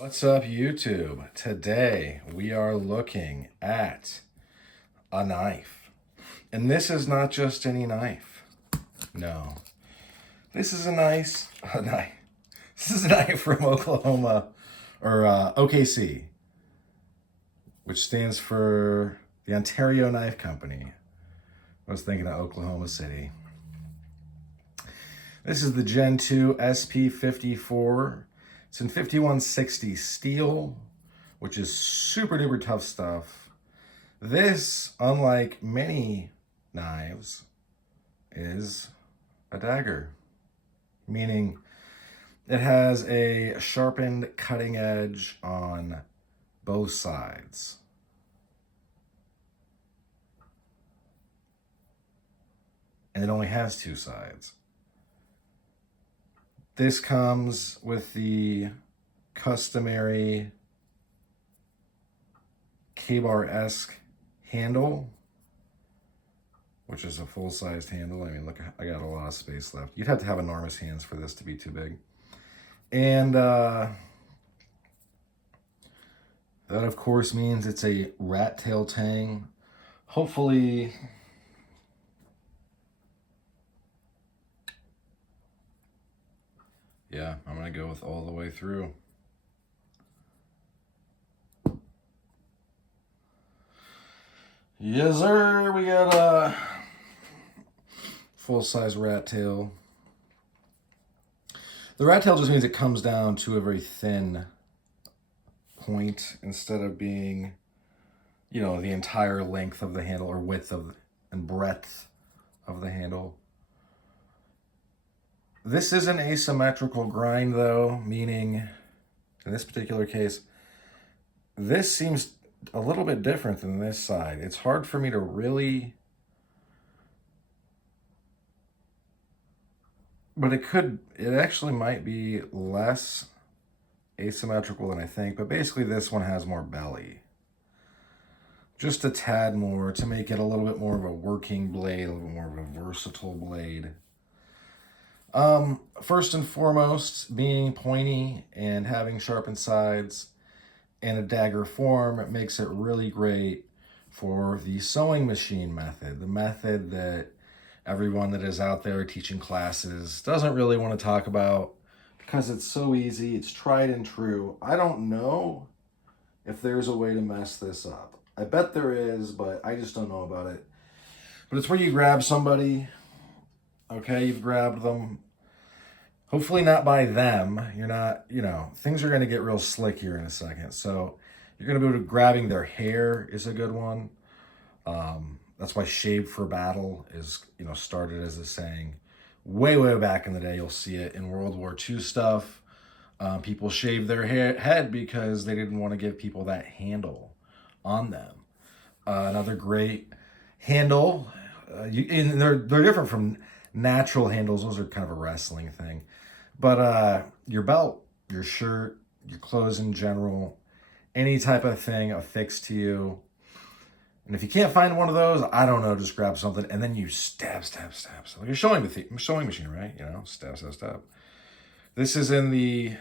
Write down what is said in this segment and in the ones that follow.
What's up, YouTube? Today we are looking at a knife. And this is not just any knife. No. This is a knife. This is a knife from Oklahoma, or OKC, which stands for the Ontario Knife Company. I was thinking of Oklahoma City. This is the Gen 2 SP-54. It's in 5160 steel, which is super duper tough stuff. This, unlike many knives, is a dagger, meaning it has a sharpened cutting edge on both sides. And it only has two sides. This comes with the customary K-bar-esque handle, which is a full-sized handle. I mean, look, I got a lot of space left. You'd have to have enormous hands for this to be too big. And that, of course, means it's a rat tail tang. Hopefully, yeah, I'm going to go with all the way through. Yes, sir. We got a full-size rat tail. The rat tail just means it comes down to a very thin point instead of being, you know, the entire length of the handle or width of and breadth of the handle. This is an asymmetrical grind, though, meaning in this particular case, this seems a little bit different than this side. It's hard for me to really, but it actually might be less asymmetrical than I think, but basically this one has more belly. Just a tad more to make it a little bit more of a working blade, a little bit more of a versatile blade. First and foremost, being pointy and having sharpened sides in a dagger form, it makes it really great for the sewing machine method, the method that everyone that is out there teaching classes doesn't really want to talk about because it's so easy, it's tried and true. I don't know if there's a way to mess this up. I bet there is, but I just don't know about it. But it's where you grab somebody. Okay, you've grabbed them. Hopefully not by them. You're not, you know, things are going to get real slick here in a second. So you're going to be able to grabbing their hair is a good one. That's why shaved for battle is, you know, started as a saying. Way, way back in the day, you'll see it in World War II stuff. People shaved their head because they didn't want to give people that handle on them. Another great handle, and they're different from natural handles. Those are kind of a wrestling thing. But your belt, your shirt, your clothes in general, any type of thing affixed to you. And if you can't find one of those, I don't know, just grab something and then you stab. Like a sewing machine, right? You know, stab. This is in the,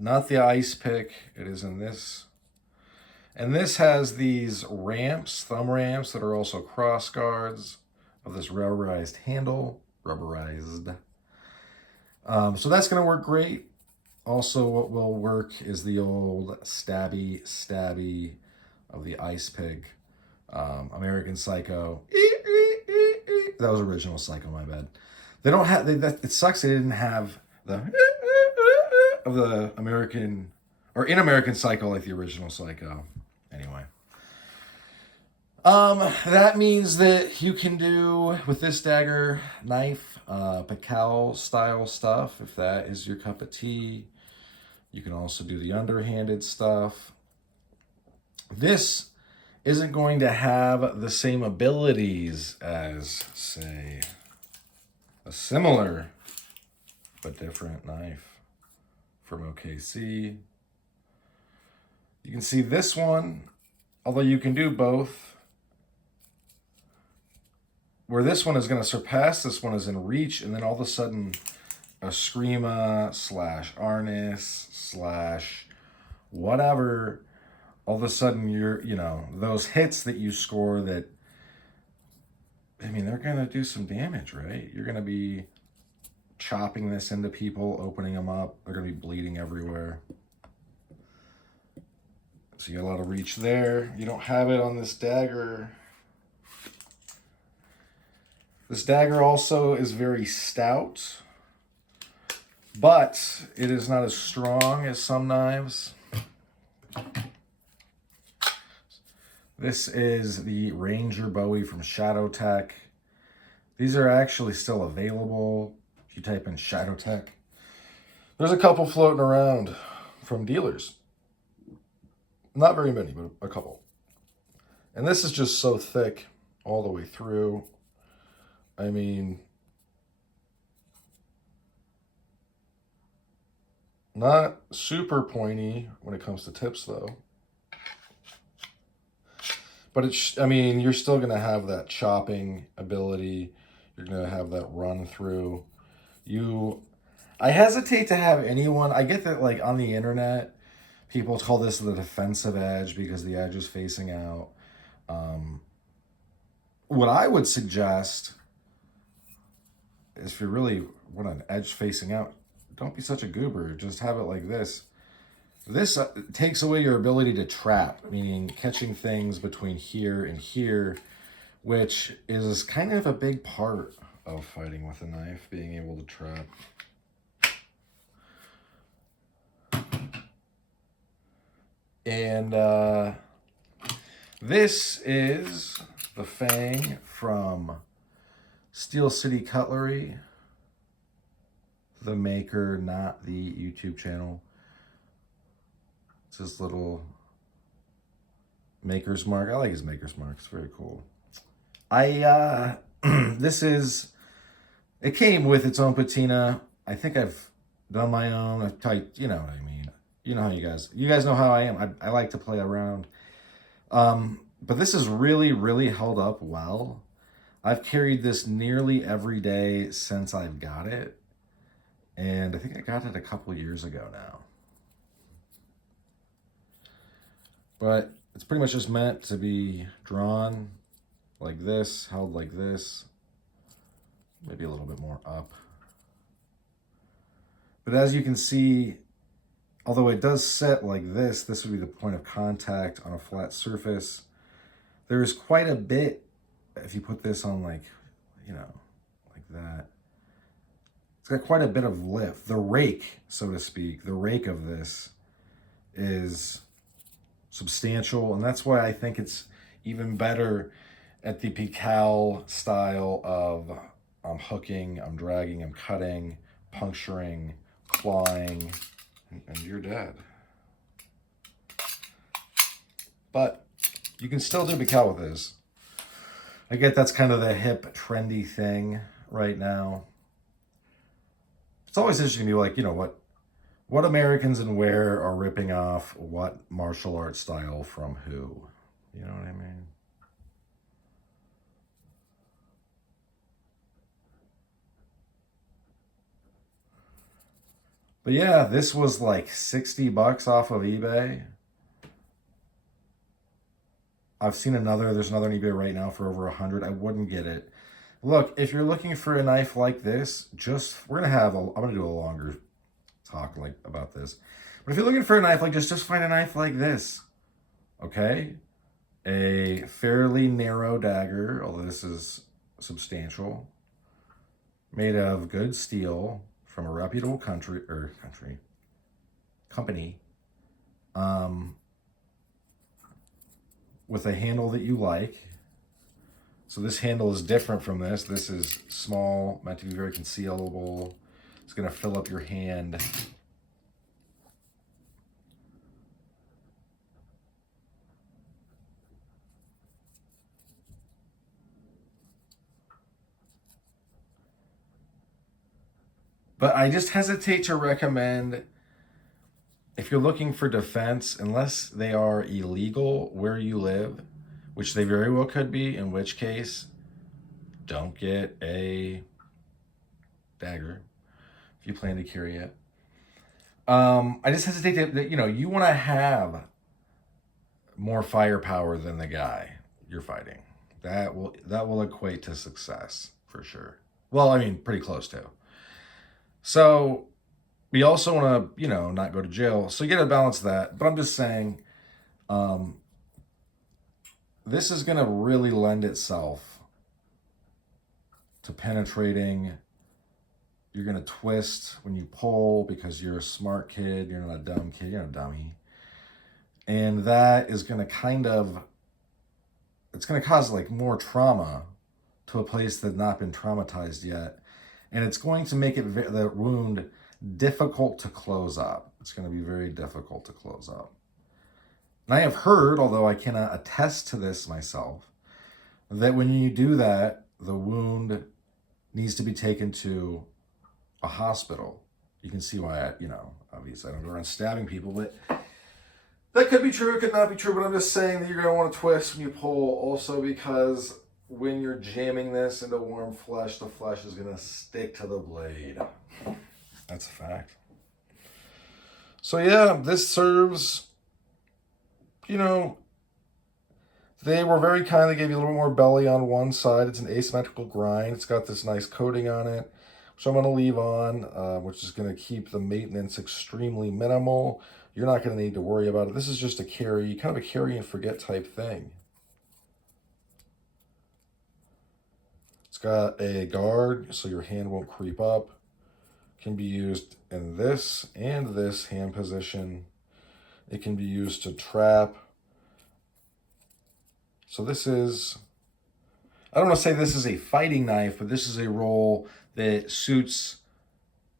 not the ice pick. It is in this. And this has these ramps, thumb ramps, that are also cross guards of this rubberized handle. So that's going to work great. Also, what will work is the old stabby of the ice pick. American Psycho. That was original Psycho, my bad. They don't have, it sucks they didn't have the of the American, or in American Psycho like the original Psycho. Anyway. That means that you can do, with this dagger knife, Pacal style stuff, if that is your cup of tea. You can also do the underhanded stuff. This isn't going to have the same abilities as, say, a similar but different knife from OKC. You can see this one, although you can do both, where this one is going to surpass this one is in reach, and then all of a sudden a Screama / Arnis / whatever, all of a sudden you're, you know, those hits that you score that, I mean, they're going to do some damage, right? You're going to be chopping this into people, opening them up. They're going to be bleeding everywhere. So you got a lot of reach there. You don't have it on this dagger. This dagger also is very stout, but it is not as strong as some knives. This is the Ranger Bowie from Shadow Tech. These are actually still available if you type in Shadow Tech. There's a couple floating around from dealers. Not very many, but a couple. And this is just so thick all the way through. I mean, not super pointy when it comes to tips, though. But I mean, you're still going to have that chopping ability. You're going to have that run through. I hesitate to have anyone, I get that like on the internet, people call this the defensive edge because the edge is facing out. What I would suggest is if you really want an edge facing out, don't be such a goober. Just have it like this. This takes away your ability to trap, meaning catching things between here and here, which is kind of a big part of fighting with a knife, being able to trap. And this is the Fang from Steel City Cutlery. The maker, not the YouTube channel. It's his little maker's mark. I like his maker's mark. It's very cool. It came with its own patina. I think I've done my own. I've typed, you know what I mean. You know how you guys know how I am. I like to play around. But this is really, really held up well. I've carried this nearly every day since I've got it. And I think I got it a couple years ago now. But it's pretty much just meant to be drawn like this, held like this. Maybe a little bit more up. But as you can see, although it does set like this would be the point of contact on a flat surface. There is quite a bit, if you put this on like, you know, like that. It's got quite a bit of lift. The rake, so to speak, the rake of this is substantial. And that's why I think it's even better at the Pical style of I'm hooking, I'm dragging, I'm cutting, puncturing, clawing, and you're dead. But you can still do Pical with this. I get that's kind of the hip, trendy thing right now. It's always interesting to be like, you know, what Americans and where are ripping off what martial arts style from who. You know what I mean? But yeah, this was like $60 off of eBay. I've seen there's another on eBay right now for over 100. I wouldn't get it. Look, if you're looking for a knife like this, I'm gonna do a longer talk like about this. But if you're looking for a knife like this, just find a knife like this. Okay? A fairly narrow dagger, although this is substantial. Made of good steel from a reputable company. With a handle that you like. So this handle is different from this. This is small, meant to be very concealable. It's going to fill up your hand. But I just hesitate to recommend, if you're looking for defense, unless they are illegal where you live, which they very well could be, in which case, don't get a dagger if you plan to carry it. I just hesitate that, you know, you want to have more firepower than the guy you're fighting. That will equate to success for sure. Well, I mean, pretty close to. So we also want to, you know, not go to jail. So you got to balance that. But I'm just saying, this is going to really lend itself to penetrating. You're going to twist when you pull because you're a smart kid. You're not a dumb kid. You're not a dummy. And that is going to it's going to cause like more trauma to a place that's not been traumatized yet. And it's going to make the wound difficult to close up. It's going to be very difficult to close up. And I have heard, although I cannot attest to this myself, that when you do that, the wound needs to be taken to a hospital. You can see why obviously I don't go around stabbing people, but that could be true, it could not be true, but I'm just saying that you're going to want to twist when you pull, also because when you're jamming this into warm flesh, the flesh is going to stick to the blade. That's a fact. So yeah, this serves, you know, they were very kind. They gave you a little more belly on one side. It's an asymmetrical grind. It's got this nice coating on it, which I'm going to leave on, which is going to keep the maintenance extremely minimal. You're not going to need to worry about it. This is just a carry, kind of a carry and forget type thing. It's got a guard, so your hand won't creep up. Can be used in this and this hand position. It can be used to trap. So this is, I don't want to say this is a fighting knife, but this is a role that suits,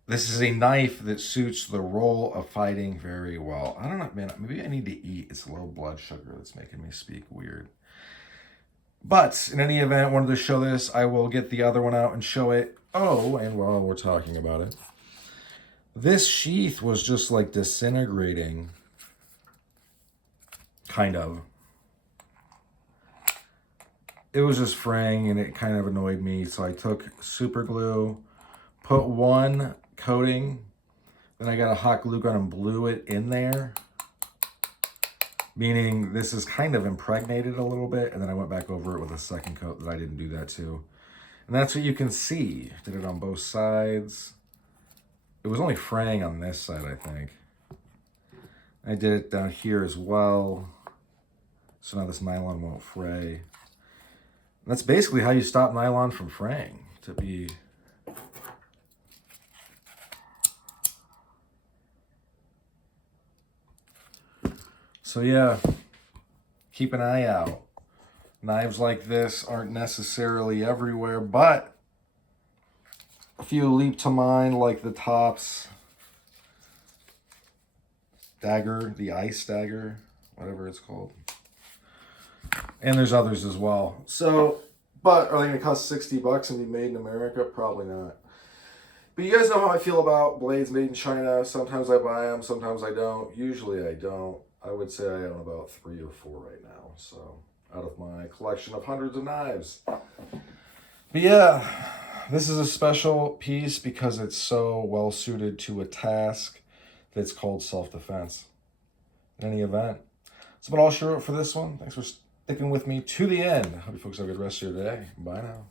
this is a knife that suits the role of fighting very well. I don't know, man, maybe I need to eat. It's low blood sugar that's making me speak weird. But in any event, I wanted to show this. I will get the other one out and show it. Oh, and while we're talking about it, this sheath was just like disintegrating, kind of. It was just fraying and it kind of annoyed me. So I took super glue, put one coating, then I got a hot glue gun and blew it in there. Meaning this is kind of impregnated a little bit. And then I went back over it with a second coat that I didn't do that to. And that's what you can see. Did it on both sides. It was only fraying on this side, I think. I did it down here as well. So now this nylon won't fray. And that's basically how you stop nylon from fraying. To be... So yeah, keep an eye out. Knives like this aren't necessarily everywhere, but a few leap to mind, like the Tops Dagger, the Ice Dagger, whatever it's called. And there's others as well. So, but are they going to cost $60 and be made in America? Probably not. But you guys know how I feel about blades made in China. Sometimes I buy them, sometimes I don't. Usually I don't. I would say I own about 3 or 4 right now. So, out of my collection of hundreds of knives. But yeah, this is a special piece because it's so well suited to a task that's called self-defense. In any event. That's about all I wrote for this one. Thanks for sticking with me to the end. Hope you folks have a good rest of your day. Bye now.